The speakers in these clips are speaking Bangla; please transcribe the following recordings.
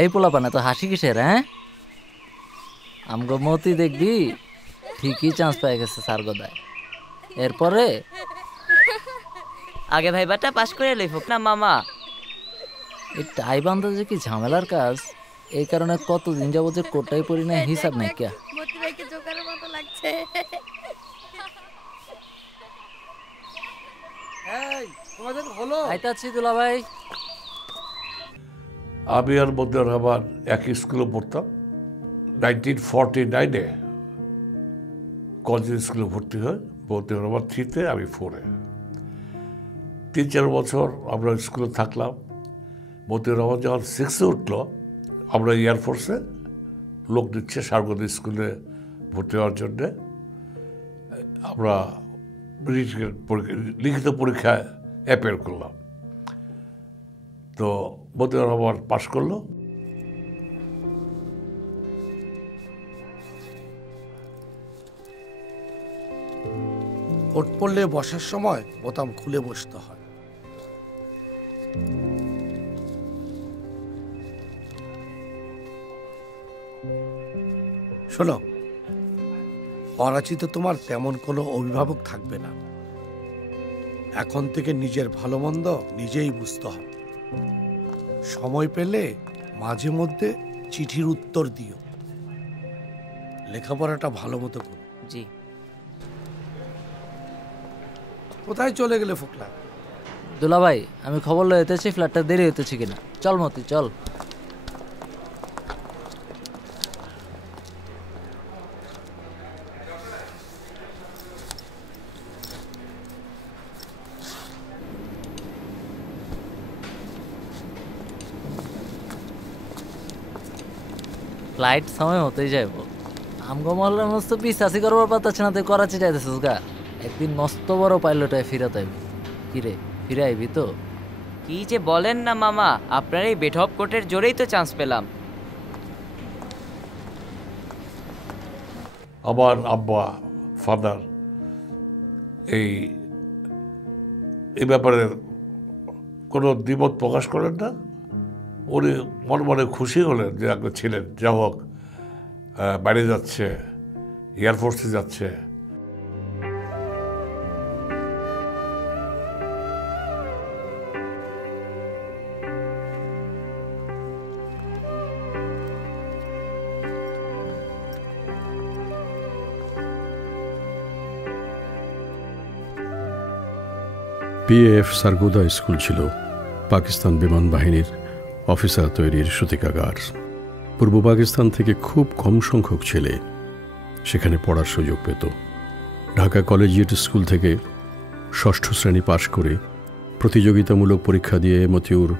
এই পোলাপানে তো হাসি কিসের? হ্যাঁ, আমগো মতি দেখবি ঠিকই চান্স পেয়ে গেছে স্যারগোদায়। এরপরে আগে ভাইবাটা পাস করে লইফুক না মামা। এই টাই বান্ধা যে কি ঝামেলার কাজ, এই কারণে কতদিন যাবো যে কোটাই পড়ি না হিসাব নাই কে। মতি ভাইকে জোকারের মতো লাগছে। এই তোমাদের হলো? আইতাছি দুলা ভাই। আমি আর মতিউর রহমান একই স্কুলে পড়তাম। 1949-এ কলেজ স্কুলে ভর্তি হয়। মতিউর রহমান 3-তে, আমি 4-এ। 3-4 বছর আমরা স্কুলে থাকলাম। মতিউর রহমান যখন 6-এ উঠল, আমরা এয়ারফোর্সে লোক দিচ্ছে স্বাগত স্কুলে ভর্তি হওয়ার জন্যে। আমরা লিখিত পরীক্ষায় অ্যাপিয়ার করলাম। তো মতিউর রহমান পাস করলো। কোট পড়লে বসার সময় বোতাম খুলে বসতে হয়। শোনো, করাচিতে তোমার তেমন কোনো অভিভাবক থাকবে না। এখন থেকে নিজের ভালো মন্দ নিজেই বুঝতে হবে। সময় পেলে মাঝে মধ্যে চিঠির উত্তর দিও। লেখাপড়াটা ভালো মতো করো। জি। কোথায় চলে গেলে ফোকলা? দুলা ভাই, আমি খবর লয়ে যেতেছি ফ্ল্যাটটা দেরি হইতেছে কিনা। চল মতি চল। ফ্লাইট সময় হতেই যাইব। আমগো মহল্লার মস্ত পিসাসি করবার পাতাচ্ছে না, তুই করাচি যাইতেছিস গা। একদিন মস্ত বড় পাইলটায় ফিরত আইবি। কিরে, ফিরে আইবি তো? কি যে বলেন না মামা, আপনার এই বেঢপ কোটের জোরেই তো চান্স পেলাম। আমার আব্বা, ফাদার এই ব্যাপারে কোনো দ্বিমত প্রকাশ করেন না। উনি মনে মনে খুশি হলেন যে আপনার ছিলেন যা হোক বাইরে যাচ্ছে, এয়ারফোর্সে যাচ্ছে। পিএএফ সারগোদা স্কুল ছিল পাকিস্তান বিমান বাহিনীর অফিসার তৈরির সূতিকাগার। পূর্ব পাকিস্তান থেকে খুব কম সংখ্যক ছেলে সেখানে পড়ার সুযোগ পেত। ঢাকা কলেজিয়েট স্কুল থেকে 6ষ্ঠ শ্রেণী পাশ করে প্রতিযোগিতামূলক পরীক্ষা দিয়ে মতিউর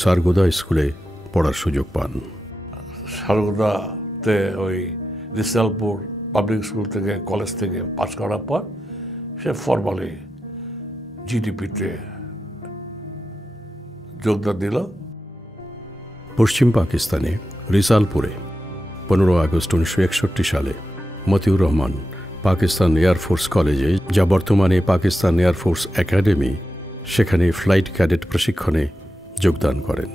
সারগোদা স্কুলে পড়ার সুযোগ পান। সারগোদাতে ওই রিসালপুর পাবলিক স্কুল থেকে, কলেজ থেকে পাশ করার পর সে ফরমালি জিডিপিতে যোগদান দিল। পশ্চিম পাকিস্তানে রিসালপুরে 15 আগস্ট 1961 সালে মতিউর রহমান পাকিস্তান এয়ারফোর্স কলেজে, যা বর্তমানে পাকিস্তান এয়ারফোর্স একাডেমি, সেখানে ফ্লাইট ক্যাডেট প্রশিক্ষণে যোগদান করেন।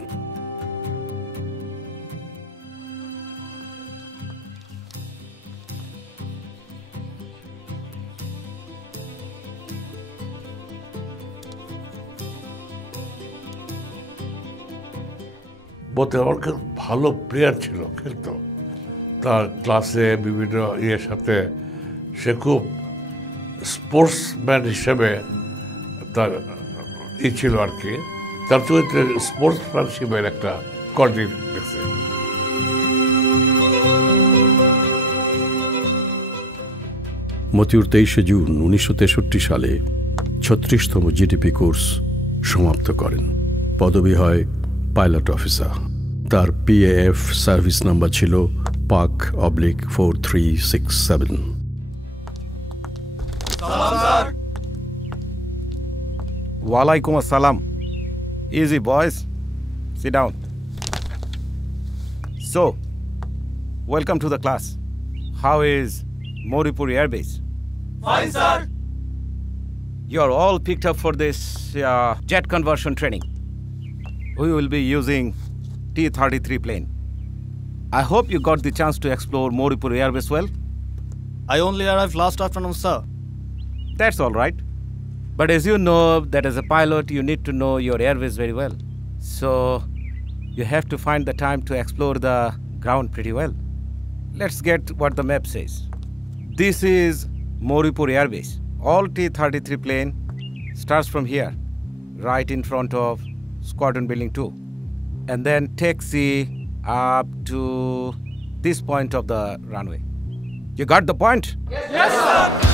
মতিউর ভালো প্লেয়ার ছিল, খেলতো। তার ক্লাসে বিভিন্ন ইয়ের সাথে সে খুব স্পোর্টসম্যান হিসেবে তার ছিল আর কি। তার চরিত্রে স্পোর্টসম্যানশিপের একটা কোয়ালিটি দেখছে। মতিউর 23 জুন 1963 সালে 36তম জিডিপি কোর্স সমাপ্ত করেন। পদবি হয় পাইলট অফিসার। তার পিএএফ সার্ভিস নাম্বার ছিল PAK/4367। Walaikum assalam. Easy, boys. Sit down. So, welcome to the class. How is Moripur Air Base? Fine, sir. You are all picked up for this jet conversion training. We will be using T-33 plane. I hope you got the chance to explore Moripur Airbase well. I only arrived last afternoon, sir. That's all right. But as you know, that as a pilot, you need to know your airways very well. So you have to find the time to explore the ground pretty well. Let's get what the map says. This is Moripur Airbase. All T-33 plane starts from here, right in front of Squadron Building 2. And then taxi up to this point of the runway. You got the point? Yes, sir.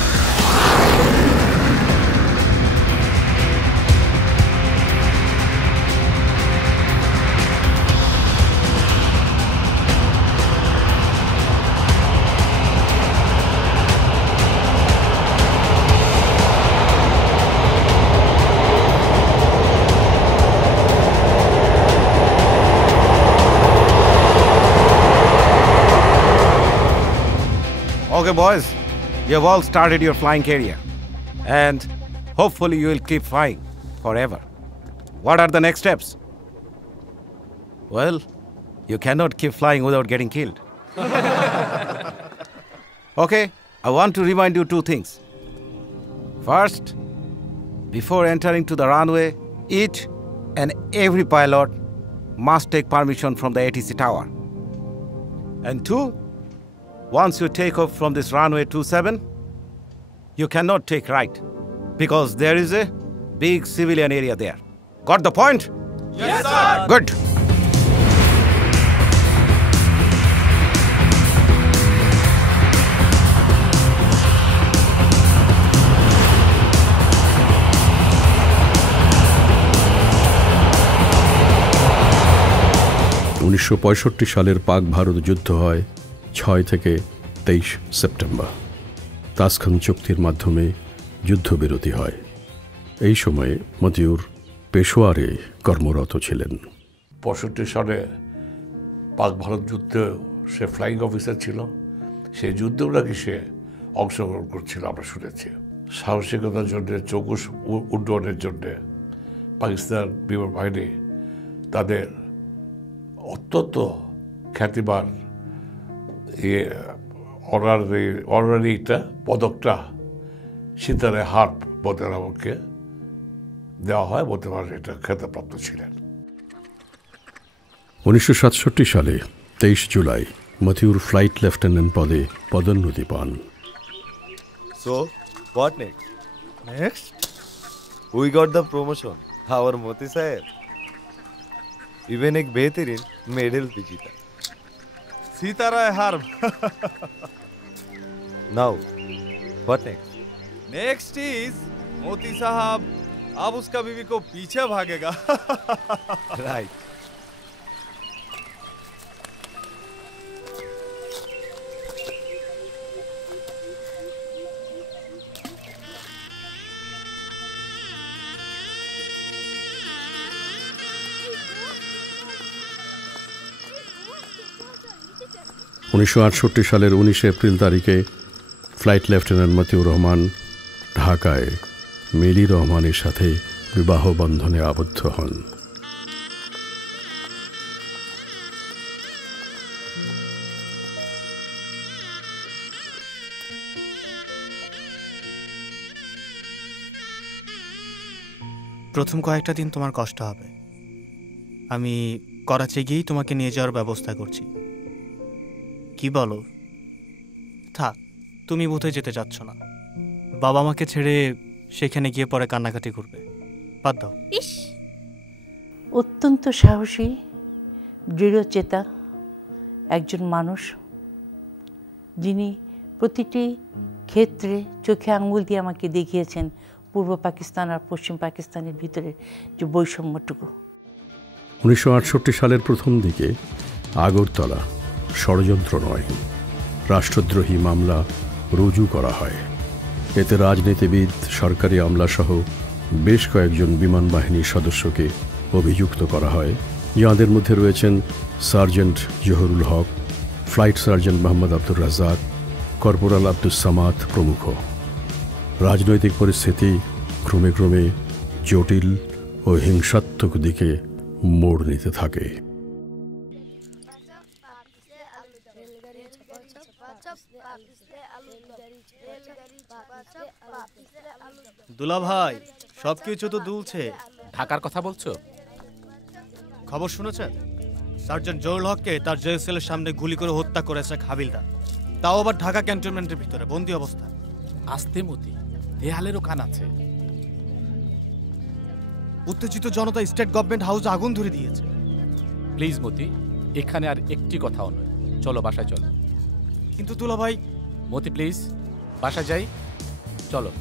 'Okay, boys, you have all started your flying career, and hopefully you will keep flying forever. What are the next steps? Well, you cannot keep flying without getting killed. Okay, I want to remind you two things. First, before entering to the runway, each and every pilot must take permission from the ATC tower. And two, once you take off from this runway 27, you cannot take right because there is a big civilian area there. Got the point? Yes, sir. Good. '৬৫ সালের পাক ভারত যুদ্ধ হয় ৬ থেকে ২৩ সেপ্টেম্বর। তাসখান চুক্তির মাধ্যমে যুদ্ধবিরতি হয়। এই সময়ে মতিউর পেশোয়ারে কর্মরত ছিলেন। ৬৫ সালে পাক ভারত যুদ্ধে সে ফ্লাইং অফিসার ছিল। সেই যুদ্ধেও নাকি সে অংশগ্রহণ করছিল, আমরা শুনেছি। সাহসিকতার জন্য, চৌকুশ উড্ডয়নের জন্যে পাকিস্তান বিমান বাহিনী তাদের অত্যন্ত খ্যাতিমান অনারারিটা পদকটা সিতারে হার্প মতিউরকে দেওয়া হয়। মতিউর এটা খ্যাতিপ্রাপ্ত ছিলেন। ১৯৬৭ সালে ২৩ জুলাই মতিউর ফ্লাইট লেফটেন্যান্ট পদে পদোন্নতি পান। So, what next? Next? We got the promotion. Our Moti Saheb. Even एक बेहतरीन मेडल भी जीता। सीताराय हार्ब। Now, what next? Next is Moti साहब अब उसका बीवी को पीछे भागेगा। Right. '৬৮ সালের ১৯ এপ্রিল তারিখে ফ্লাইট লেফটেন্যান্ট মতিউর রহমান ঢাকায় মিলি রহমানের সাথে বিবাহ বন্ধনে আবদ্ধ হন। প্রথম কয়েকটা দিন তোমার কষ্ট হবে। আমি করাচি গিয়েই তোমাকে নিয়ে যাওয়ার ব্যবস্থা করছি। কি বলো? থাক, তুমি বোধহয় যেতে চাচ্ছ না। বাবা মাকে ছেড়ে সেখানে গিয়ে পরে কান্নাকাটি করবে। বাদ দাও। ইস, অত্যন্ত সাহসী, দৃঢ়চেতা একজন মানুষ, যিনি প্রতিটি ক্ষেত্রে চোখে আঙুল দিয়ে আমাকে দেখিয়েছেন পূর্ব পাকিস্তান আর পশ্চিম পাকিস্তানের ভিতরে যে বৈষম্যটুকু। ১৯৬৮ সালের প্রথম দিকে আগরতলা ষড়যন্ত্র নয়, রাষ্ট্রদ্রোহী মামলা রুজু করা হয়। এতে রাজনীতিবিদ, সরকারি আমলাসহ বেশ কয়েকজন বিমান বাহিনীর সদস্যকে অভিযুক্ত করা হয়, যাঁদের মধ্যে রয়েছেন sergeant Zahurul Haq, flight sergeant Mohammad Abdur Razzak, corporal Abdus Samad প্রমুখ। রাজনৈতিক পরিস্থিতি ক্রমে ক্রমে জটিল ও হিংসাত্মক দিকে মোড় নিতে থাকে। দুলা ভাই, সবকিছু তো দুলছে। ঢাকার কথা বলছো? খবর শুনেছেন? সার্জেন্ট জহুরুল হককে তার জেল সেলের সামনে গুলি করে হত্যা করেছে হাবিলদার, তাও আবার ঢাকা ক্যান্টনমেন্টের ভিতরে বন্দি অবস্থা। আস্তে মতি, দেয়ালেরও কান আছে। উত্তেজিত জনতা স্টেট গভর্নমেন্ট হাউসে আগুন ধরে দিয়েছে। প্লিজ মতি, এখানে আর একটি কথাও নয়, চলো বাসায় চলো। কিন্তু দুলা ভাই। মতি প্লিজ, বাসায় যাই, চলো।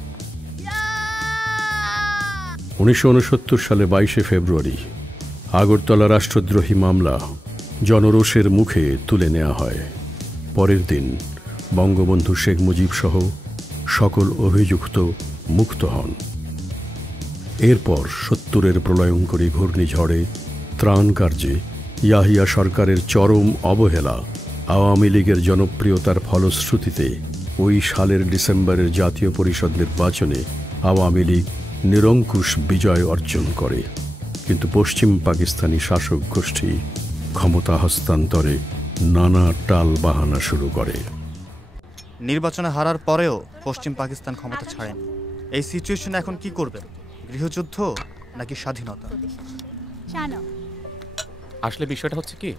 1969 সালে 22শে ফেব্রুয়ারি আগরতলা রাষ্ট্রদ্রোহী মামলা জনরোষের মুখে তুলে নেওয়া হয়। পরের দিন বঙ্গবন্ধু শেখ মুজিব সহ সকল অভিযুক্ত মুক্ত হন। এরপর 70-এর প্রলয়ঙ্করী ঘূর্ণিঝড়ে ত্রাণ কার্যে ইয়াহিয়া সরকারের চরম অবহেলা, আওয়ামী লীগের জনপ্রিয়তার ফলশ্রুতিতে ওই সালের ডিসেম্বরের জাতীয় পরিষদ নির্বাচনে আওয়ামী লীগ নিরঙ্কুশ বিজয় অর্জন করে। কিন্তু পশ্চিম পাকিস্তানি শাসক গোষ্ঠী ক্ষমতা হস্তান্তরে নানা টাল বাহানা শুরু করে। নির্বাচনে হারার পরেও পশ্চিম পাকিস্তান ক্ষমতা ছাড়েনি। এই সিচুয়েশনে এখন কি করবে? গৃহযুদ্ধ নাকি স্বাধীনতা? আসলে বিষয়টা হচ্ছে কি,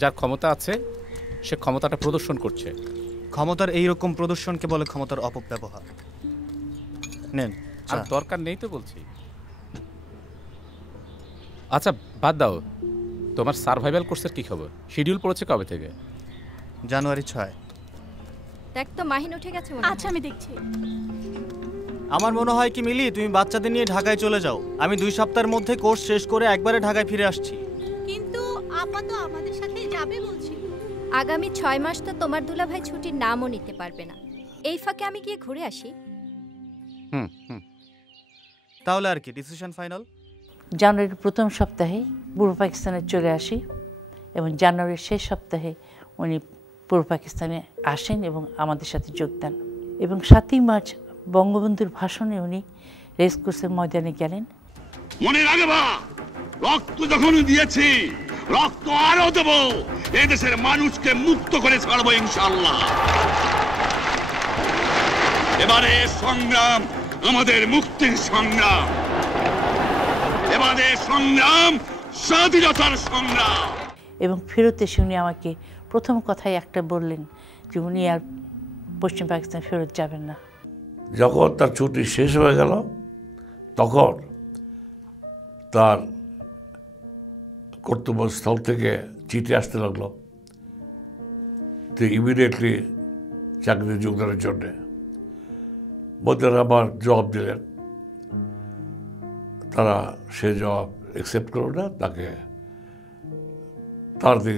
যার ক্ষমতা আছে সে ক্ষমতাটা প্রদর্শন করছে। ক্ষমতার এই রকম প্রদর্শনকে বলে ক্ষমতার অপব্যবহার। নেন, আর দরকার নেই তো বলছি। আচ্ছা বাদ দাও, তোমার সার্ভাইভাল কোর্সের কি খবর? শিডিউল পড়েছে কবে থেকে? জানুয়ারি 6। দেখ তো মাহিন উঠে গেছে। আচ্ছা আমি দেখছি। আমার মনে হয় কি মিলি, তুমি বাচ্চাদের নিয়ে ঢাকায় চলে যাও। আমি 2 সপ্তাহের মধ্যে কোর্স শেষ করে একবারে ঢাকায় ফিরে আসছি। কিন্তু আপা তো আমাদের সাথে যাবে বলছি। আগামী 6 মাস তো তোমার দুলাভাই ছুটির নামও নিতে পারবে না। এই ফাঁকে আমি গিয়ে ঘুরে আসি। তাহলে আর কি, ডিসিশন ফাইনাল? জানুয়ারির প্রথম সপ্তাহে পূর্ব পাকিস্তানে চলে আসি এবং জানুয়ারির শেষ সপ্তাহে উনি পূর্ব পাকিস্তানে আসেন এবং আমাদের সাথে যোগ দেন। এবং 7ই মার্চ বঙ্গবন্ধুর ভাষণে উনি রেসকোর্সের ময়দানে গেলেন। মনে রাখবা, রক্ত যখন দিয়েছি, রক্ত আরো দেব। এই দেশের মানুষকে মুক্ত করে ছাড়বো ইনশাআল্লাহ। এবারে সংগ্রাম আমাদের মুক্তির সংগ্রাম, এবারে সংগ্রাম স্বাধীনতার সংগ্রাম। এবং ফেরত এসে উনি আমাকে প্রথম কথাই একটা বললেন যে উনি আর পশ্চিম পাকিস্তান ফেরত যাবেন না। যখন তার ছুটি শেষ হয়ে গেল তখন তার কর্তব্যস্থল থেকে চিঠি আসতে লাগলো তো ইমিডিয়েটলি চাকরিতে যোগদানের জন্যে। মধ্যে আবার জবাব দিলেন, তারা সে জবাব অ্যাকসেপ্ট করল না, তাকে তাড়াতাড়ি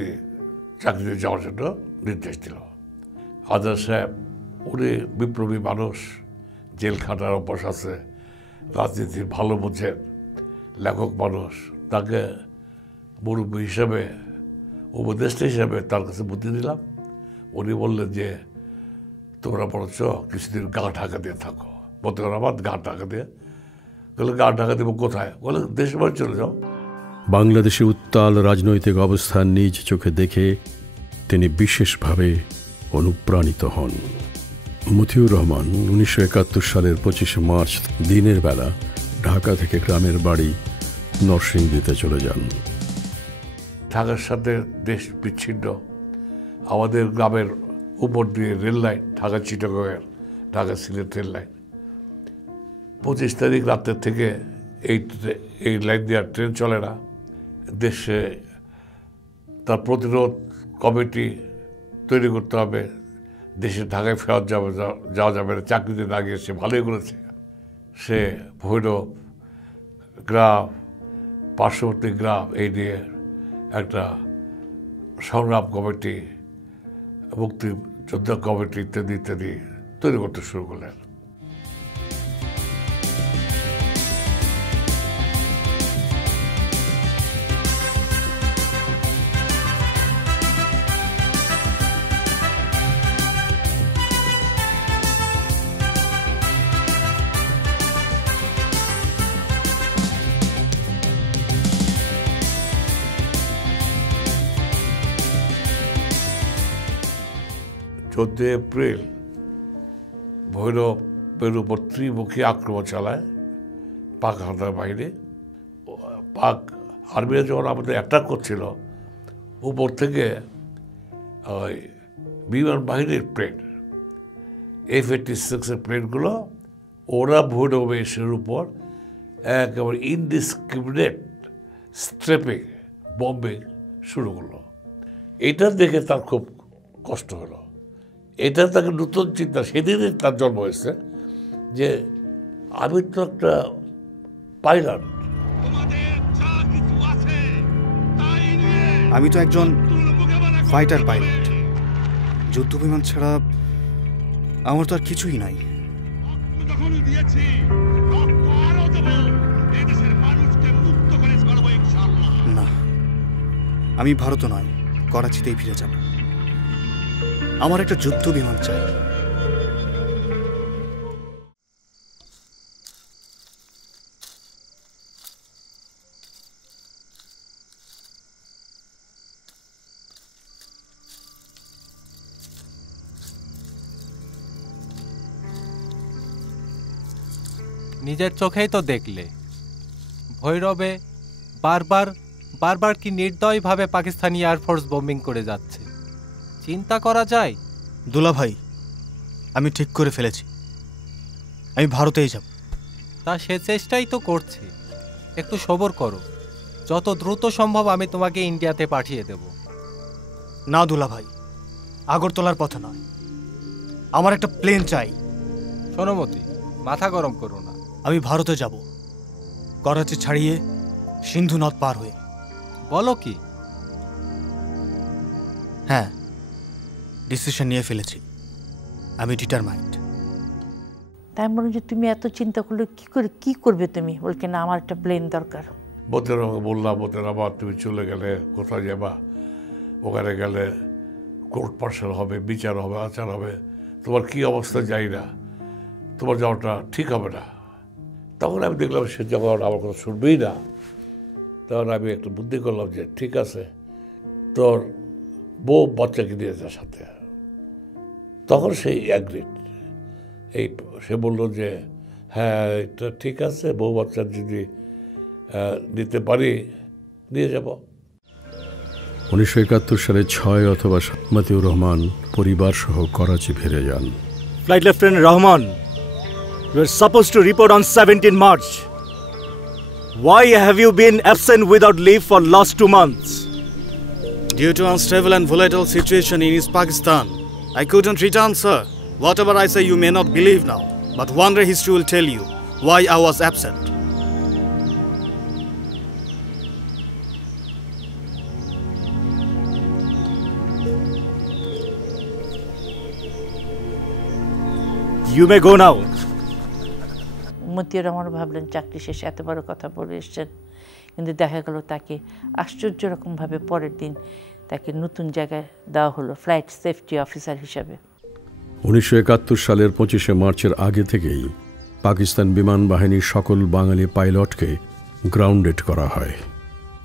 চাকরিতে যাওয়ার জন্য নির্দেশ দিল। আজাদ সাহেব উনি বিপ্লবী মানুষ, জেল খাটার অভ্যাস আছে, রাজনীতির ভালো বোঝেন, লেখক মানুষ, তাকে মুরব্বী হিসাবে, উপদেষ্টা হিসাবে তার কাছে বুদ্ধি দিলাম। উনি বললেন যে তোমরা বরঞ্চ কিছুদিন গা ঢাকা দিয়ে থাকো। বলতে আমার গা ঢাকা দিয়ে, বলে গা ঢাকা দেবো কোথায়? বলে দেশ বাড়ি চলে যাও। বাংলাদেশে উত্তাল রাজনৈতিক অবস্থান নিজ চোখে দেখে তিনি বিশেষভাবে অনুপ্রাণিত হন। মতিউর রহমান 1971 সালের 25শে মার্চ দিনের বেলা ঢাকা থেকে গ্রামের বাড়ি নরসিংদীতে চলে যান। ঢাকার সাথে দেশ বিচ্ছিন্ন। আমাদের গ্রামের উপর দিয়ে রেল লাইন, ঢাকা চিটাগংয়ের, ঢাকা সিলেট রেল লাইন। 25 তারিখ রাতের থেকে এই লাইন দিয়ে ট্রেন চলে না। দেশে তার প্রতিরোধ কমিটি তৈরি করতে হবে। দেশে ঢাকায় ফেরত যাওয়া যাবে না, চাকরিতে না গিয়ে সে ভালোই করেছে। সে ভৈরব গ্রাম, পার্শ্ববর্তী গ্রাম এই নিয়ে একটা সংগ্রাম কমিটি, মুক্তিযোদ্ধা কমিটি ইত্যাদি ইত্যাদি তৈরি করতে শুরু করলেন। 14 এপ্রিল ভৈরবের উপর ত্রিমুখী আক্রমণ চালায় পাক হানাদার বাহিনী। পাক আর্মিরা যখন আমাদের অ্যাটাক করছিল, উপর থেকে ওই বিমান বাহিনীর প্লেন F-86 প্লেনগুলো ওরা ভৈরবের উপর একেবারে ইনডিসক্রিমিনেট স্ট্রেপিং বম্বিং শুরু করলো। এটা দেখে তার খুব কষ্ট হলো। এটা তাকে নতুন চিন্তা, সেদিনই তার জন্ম হয়েছে যে আমি তো একটা পাইলট, আমি তো একজন ফাইটার পাইলট। যুদ্ধ বিমান ছাড়া আমার তো আর কিছুই নাই। না, আমি ভারত নয়, করাচিতেই ফিরে যাব। আমার একটা যুদ্ধ বিমান চাই। নিজের চোখেই তো দেখলে ভৈরবে বারবার কি নির্দয়ভাবে পাকিস্তানি এয়ারফোর্স বোম্বিং করে যাচ্ছে। চিন্তা করা যায়? দুলা ভাই, আমি ঠিক করে ফেলেছি, আমি ভারতেই যাব। তা সে চেষ্টাই তো করছি, একটু সবর করো। যত দ্রুত সম্ভব আমি তোমাকে ইন্ডিয়াতে পাঠিয়ে দেব। না দুলা ভাই, আগরতলার পথে নয়, আমার একটা প্লেন চাই। সোনমতি, মাথা গরম করো না। আমি ভারতে যাব, করাচি ছাড়িয়ে সিন্ধু নদ পার হয়ে। বলো কি? হ্যাঁ, ডিসিশন নিয়ে ফেলেছি, আমি ডিটারমাইন্ড। তাই বলুন যে তুমি এত চিন্তা করলে কি করবে তুমি? বলকে না, আমার একটা প্লেন দরকার। বোতের বললাম, বোতের আবার তুমি চলে গেলে কোথায় যাবা? ওখানে গেলে কোর্ট পার্সেল হবে, বিচার হবে, আচার হবে, তোমার কি অবস্থা যাই না, তোমার যাওয়াটা ঠিক হবে না। তখন আমি দেখলাম সে যখন আমার কথা শুনবেই না, তখন আমি একটু বুদ্ধি করলাম যে ঠিক আছে, তোর বউ বাচ্চাকে নিয়ে যা সাথে। তখন সেই অ্যাগ্রিড, সে বলল যে হ্যাঁ এটা ঠিক আছে, বউ বাচ্চা যদি নিতে পারি নিয়ে যাব। 1971 সালে 6 অথবা মতিউর রহমান পরিবার সহ করাচি ফিরে যান। Flight Lieutenant Rahman, you were supposed to report on 17 March. Why have you been absent without leave for last 2 months? Due to unstable and volatile situation in East Pakistan, I couldn't return, sir. Whatever I say you may not believe now, but one day history will tell you why I was absent. You may go now. Motiur Rahman ভাবলেন চাকরি শেষে এত বড় কথা বলে এসছেন, কিন্তু দেখা গেল তাকে আশ্চর্য রকমভাবে পরের দিন তাকে নতুন জায়গায় দেওয়া হলো ফ্লাইট সেফটি অফিসার হিসাবে। 1971 সালের 25শে মার্চের আগে থেকেই পাকিস্তান বিমান বাহিনীর সকল বাঙালি পাইলটকে গ্রাউন্ডেড করা হয়।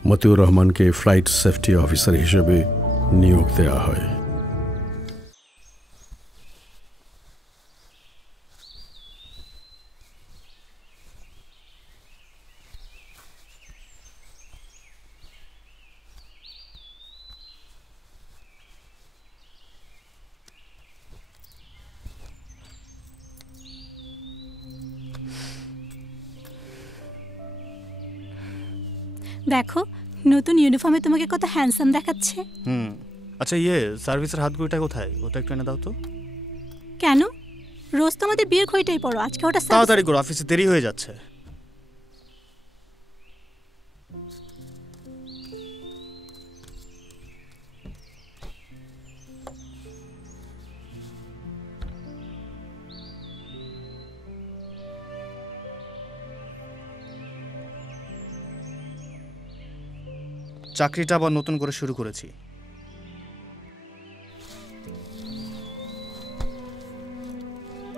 মতিউর রহমানকে ফ্লাইট সেফটি অফিসার হিসেবে নিয়োগ দেওয়া হয়। দেখো, নতুন ইউনিফর্মে তোমাকে কত হ্যান্ডসাম দেখাচ্ছে। আচ্ছা, সার্ভিসের হাতগুড়িটা কোথায়? ওটা একটু এনে দাও তো। কেন? রোজ তো আমাদের বিয়ের ঘড়িটাই পড়ো, আজকে ওটা তাড়াতাড়ি করো, অফিসে দেরি হয়ে যাচ্ছে। চাকরিটা আবার নতুন করে শুরু করেছি।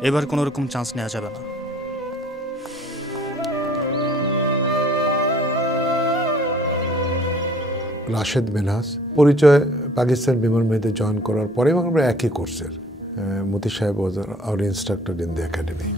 এবার কোনো রকম চান্স নেওয়া যাবে না। রাশেদ মেনহাস, পরিচয় পাকিস্তান বিমান বাহিনীতে জয়েন করার পরে এবং আমরা একই কোর্সের, Moti Sahib was our instructor in the academy.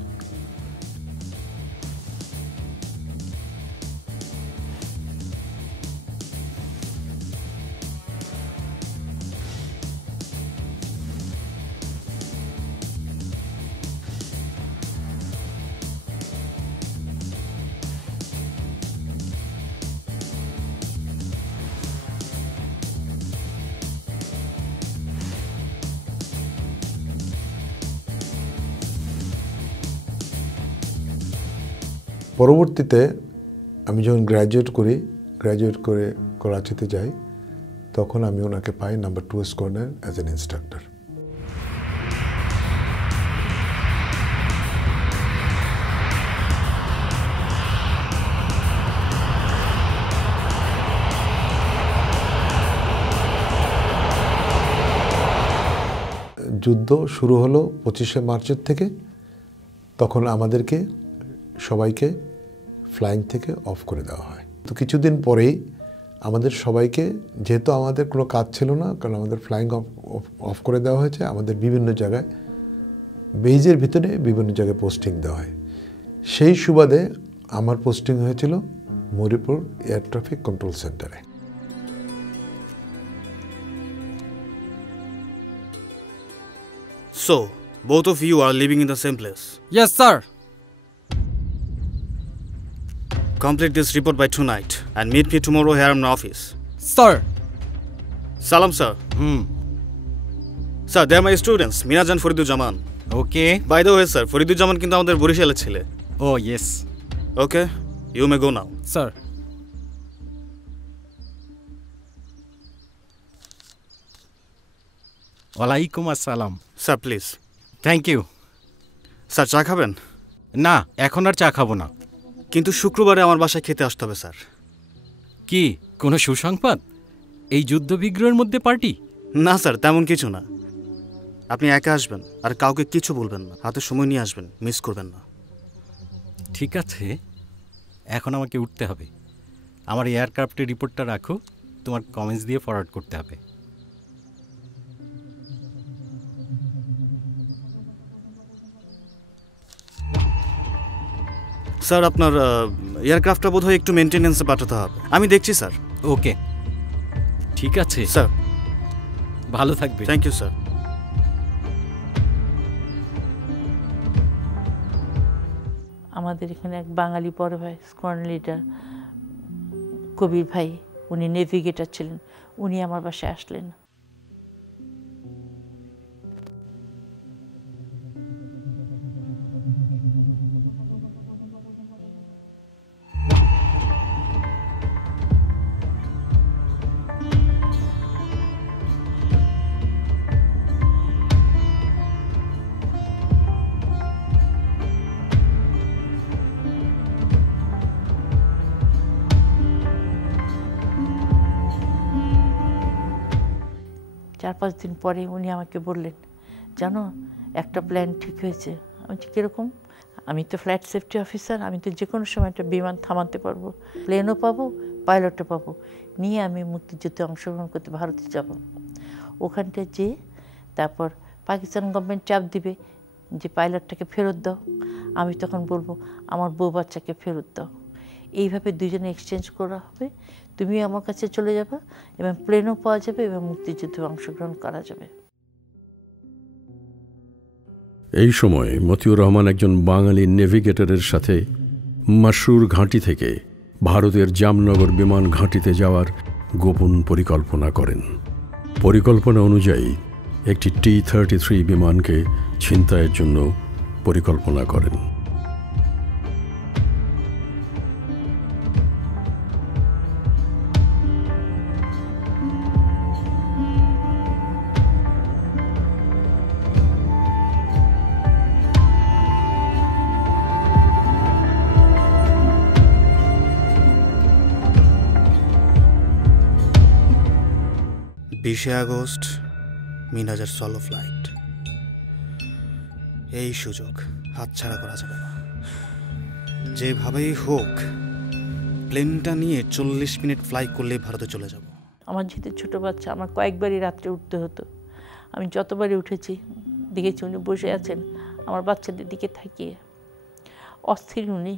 পরবর্তীতে আমি যখন গ্র্যাজুয়েট করে করাচিতে যাই তখন আমি ওনাকে পাই number 2 squadron as an instructor. যুদ্ধ শুরু হলো 25শে মার্চের থেকে। তখন আমাদেরকে সবাইকে ফ্লাইং থেকে অফ করে দেওয়া হয়। তো কিছুদিন পরেই আমাদের সবাইকে, যেহেতু আমাদের কোনো কাজ ছিল না, কারণ আমাদের ফ্লাইং অফ করে দেওয়া হয়েছে, আমাদের বিভিন্ন জায়গায় বেইজের ভিতরে বিভিন্ন জায়গায় পোস্টিং দেওয়া হয়। সেই সুবাদে আমার পোস্টিং হয়েছিল মরিপুর এয়ার ট্রাফিক কন্ট্রোল সেন্টারে। So, both of you are living in the same place? Yes, sir. Complete this report by tonight and meet me tomorrow here in my office. Sir. Salam, sir. Sir, they are my students, Minaj and Fariduzzaman. Okay. By the way, sir, Fariduzzaman kintu amader Borishale chile. Oh, yes. Okay, you may go now. Sir. Walaikum assalam. Sir, please. Thank you. Sir, চা খাবেন? না, এখন আর চা খাবো না। কিন্তু শুক্রবারে আমার বাসায় খেতে আসতে হবে স্যার। কি কোনো সুসংবাদ? এই যুদ্ধ বিগ্রহের মধ্যে পার্টি? না স্যার, তেমন কিছু না। আপনি একা আসবেন আর কাউকে কিছু বলবেন না, হাতে সময় নিয়ে আসবেন, মিস করবেন না। ঠিক আছে, এখন আমাকে উঠতে হবে। আমার এয়ারক্রাফটের রিপোর্টটা রাখো, তোমার কমেন্টস দিয়ে ফরওয়ার্ড করতে হবে। স্যার, আপনার এয়ারক্রাফটটা বোধহয় একটু মেনটেনেন্সে পাঠাতে হবে। আমি দেখছি স্যার। ওকে, ঠিক আছে স্যার। ভালো থাকবে। Thank you sir. আমাদের এখানে এক বাঙালি বড় ভাই, স্কোয়াড্রন লিডার কবির ভাই, উনি নেভিগেটর ছিলেন, উনি আমার বাসায় আসলেন। চার পাঁচ দিন পরে উনি আমাকে বললেন, জানো একটা প্ল্যান ঠিক হয়েছে। আমি কীরকম? আমি তো ফ্লাইট সেফটি অফিসার, আমি তো যে কোনো সময় একটা বিমান থামাতে পারবো, প্লেনও পাবো, পাইলটও পাবো, নিয়ে আমি মুক্তিযুদ্ধে অংশগ্রহণ করতে ভারতে যাব। ওখানটা যেয়ে তারপর পাকিস্তান গভর্নমেন্ট চাপ দিবে যে পাইলটটাকে ফেরত দাও, আমি তখন বলবো আমার বউ বাচ্চাকে ফেরত দাও। এইভাবে দুজনে এক্সচেঞ্জ করা হবে, তুমি আমার কাছে চলে যাবে এবং প্লেনও পাওয়া যাবে এবং মুক্তিযুদ্ধে অংশগ্রহণ করা যাবে। এই সময় মতিউর রহমান একজন বাঙালি নেভিগেটরের সাথে মাসরুর ঘাঁটি থেকে ভারতের জামনগর বিমান ঘাঁটিতে যাওয়ার গোপন পরিকল্পনা করেন। পরিকল্পনা অনুযায়ী একটি T-33 বিমানকে ছিনতাইয়ের জন্য পরিকল্পনা করেন। আগস্ট মিনাজের সলো ফ্লাইট, এই সুযোগ হাতছাড়া করা যাবে না। যেভাবেই হোক প্লেনটা নিয়ে 40 মিনিট ফ্লাই করলেই ভারতে চলে যাব। আমার যেহেতু ছোটো বাচ্চা, আমার কয়েকবারই রাত্রে উঠতে হতো। আমি যতবারই উঠেছি দেখেছি উনি বসে আছেন আমার বাচ্চাদের দিকে তাকিয়ে, অস্থির উনি।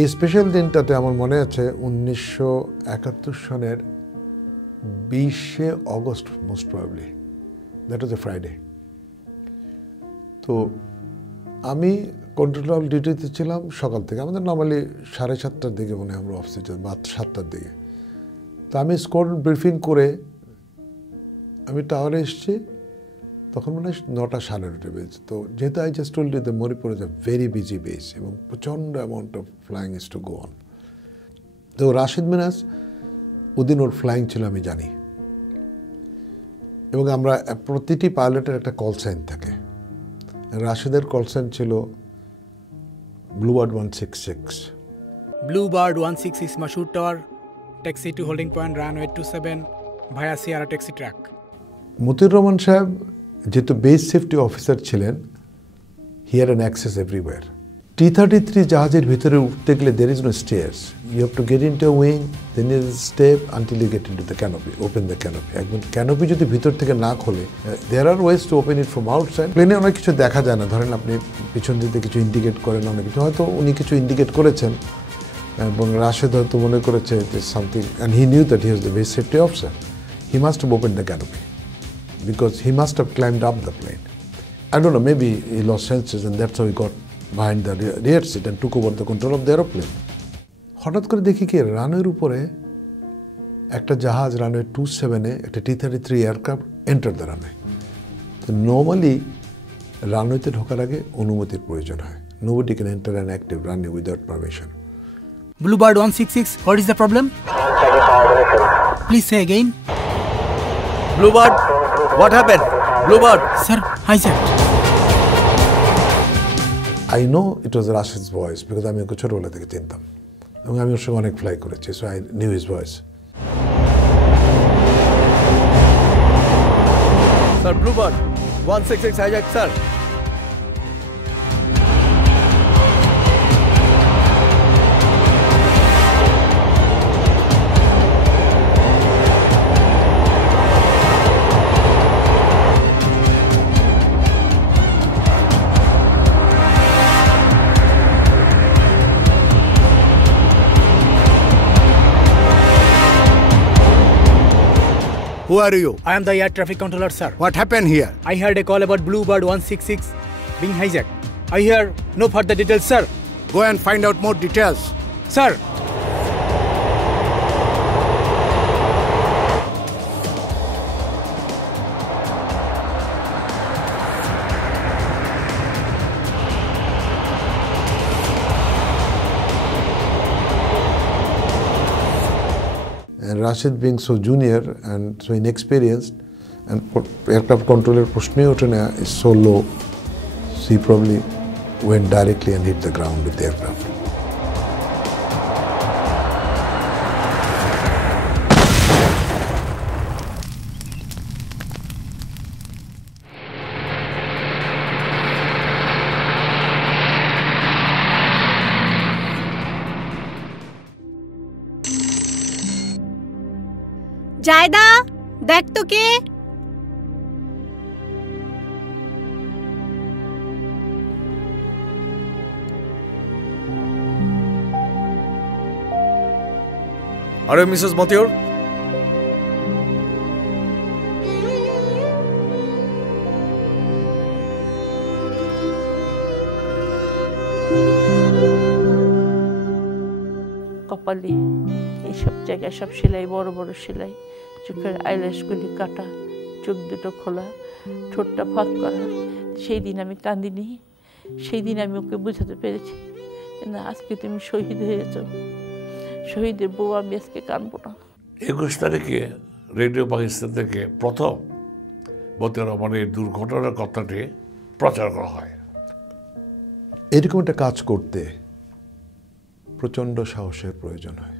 এই স্পেশাল দিনটাতে আমার মনে আছে 1971 সনের 20শে August, most probably that was a Friday. তো আমি কন্ট্রোল ডিউটিতে ছিলাম সকাল থেকে, আমাদের নর্মালি 7:30টার দিকে মনে হয় আমরা অফিসে যেতাম, বা 7টার দিকে। তো আমি স্কোয়াড্রন ব্রিফিং করে আমি টাওয়ারে এসেছি, তখন মনে হয় 9টা 9:30 বেজে। তো যেহেতু I just told you the Mauripur is a very busy base এবং প্রচণ্ড amount of flying is to go on. তো রাশিদ মিনাজ ওদিন ওর ফ্লাইং ছিল আমি জানি, এবং আমরা প্রতিটি পাইলটের একটা কল সাইন থাকে। রাশিদের কল সাইন ছিল Bluebird 166। Bluebird 166 Mashur Tower, taxi to holding point runway 27 via Sierra taxi track. Matiur Rahman সাহেব যেহেতু বেস সেফটি অফিসার ছিলেন, he had an access everywhere. T-33 জাহাজের ভিতরে উঠতে গেলে there is no stairs, you have to get in to wing, then is step until you get in to the canopy, open the canopy. একদম ক্যানোপি যদি ভিতর থেকে না খোলে, there are ways to open it from outside. প্লেনে অনেক কিছু দেখা যায় না, ধরেন আপনি পিছন দিতে কিছু ইন্ডিকেট করেন, অনেক কিছু হয়তো উনি কিছু ইন্ডিকেট করেছেন এবং রাশেদ হয়তো মনে করেছে যে something, and he knew that he was the base safety officer, he must have open the canopy because he must have climbed up the plane. I don't know, maybe he lost senses and that's how he got behind the rear seat and took over the control of the aeroplane. হঠাৎ করে দেখি কি রানওয়ের উপরে একটা জাহাজ রানওয়ে 27-এ একটা T-33 aircraft enter the runway. তো নর্মালি রানওয়েতে ঢোকার আগে অনুমতির প্রয়োজন হয়। Nobody can enter an active runway without permission. Bluebird 166, what is the problem? Please say again. Bluebird, what happened? Bluebird. Sir, hijacked. I know it was Rashid's voice because আমি ওকে ছোটবেলা থেকে চিনতাম এবং আমি ওর সঙ্গে অনেক ফ্লাই করেছি, so I knew his voice. Sir, Bluebird 166 hijacked, sir. Who are you? I am the air traffic controller, sir. What happened here? I heard a call about Bluebird 166 being hijacked. I hear no further details, sir. Go and find out more details. Sir. And Rashid being so junior and so inexperienced, and aircraft controller প্রশ্নই ওঠে না, is so low. He probably went directly and hit the ground with the aircraft. জায়দা দেখ তো কে। আরে মিসেস মতিউর, কপালে এইসব জায়গায় সব সেলাই, বড় বড় সেলাই, চোখের আইল্যাশগুলি কাটা, চোখ দুটো খোলা, ঠোঁটটা ফাঁক করা। সেই দিন আমি কাঁদিনি, সেই দিন আমি ওকে বোঝাতে পেরেছি না আজকে তুমি শহীদ হয়েছ, শহীদের বউ আমি আজকে কাঁদবো না। 21 তারিখে রেডিও পাকিস্তান থেকে প্রথম মতিউর রহমানের দুর্ঘটনার কথাটি প্রচার করা হয়। এরকম একটা কাজ করতে প্রচণ্ড সাহসের প্রয়োজন হয়।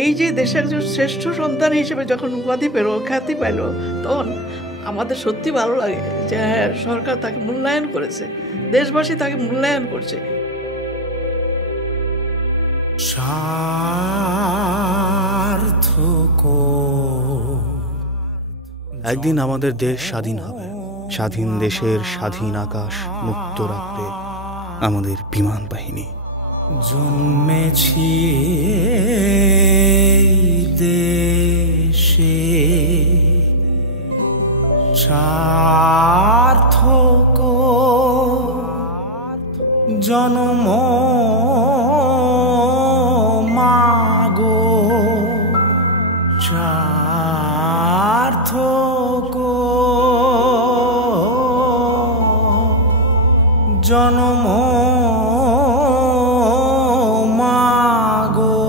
এই যে দেশের একজন শ্রেষ্ঠ সন্তান হিসেবে যখন উপাধি পেল, খ্যাতি পেল, তখন আমাদের সত্যি ভালো লাগে যে হ্যাঁ সরকার তাকে মূল্যায়ন করেছে, দেশবাসী তাকে মূল্যায়ন করছে। একদিন আমাদের দেশ স্বাধীন হবে, স্বাধীন দেশের স্বাধীন আকাশ মুক্ত রাখবে আমাদের বিমান বাহিনী। জন্মেছি দেশে সার্থক জন্ম মাগো, সার্থক জন্ম মাগো,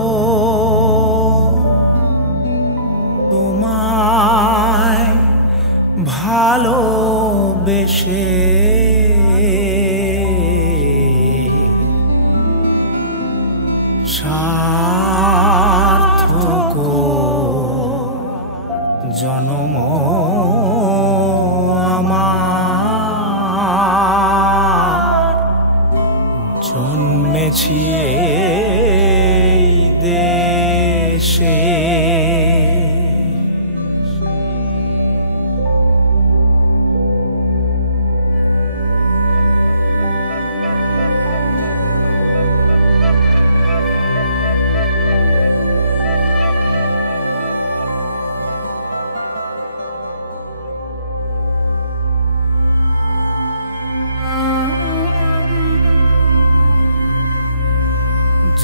তোমায় ভালোবেসে সার্থক জন্ম আমার, জন্মেছি এই দেশে।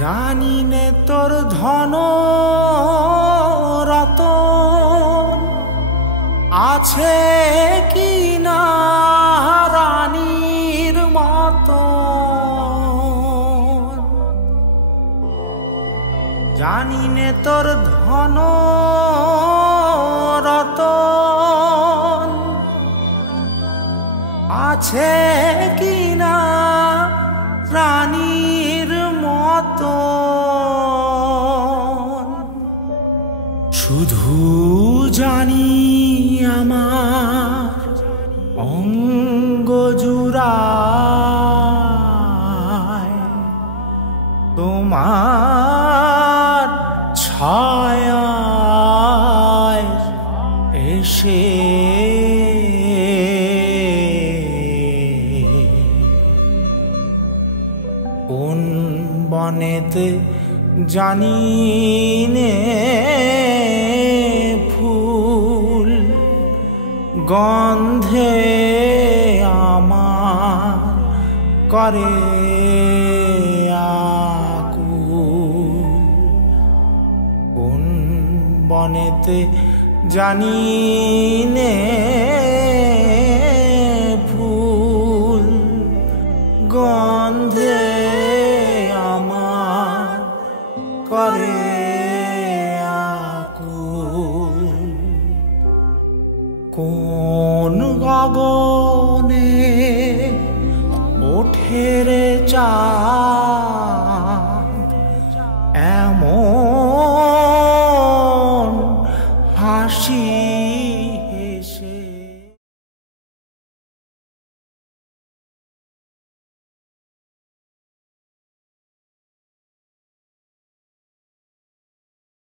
জানি নে তোর ধন রতন আছে কি না রানীর মতন, জানি নে তোর ধন রতন আছে কি না রানীর মতন, শুধু জানি আমার অঙ্গ জুড়ায় তোমার ছায়ায় এসে কোন বনেতে জানি নে ফুল গন্ধে আমার করে আকুল, কোন বনেতে জানি নে ফুল গন্ধে আমার করে আকুল, কোন গগনে ওঠে রে চাঁদ এমন হাসি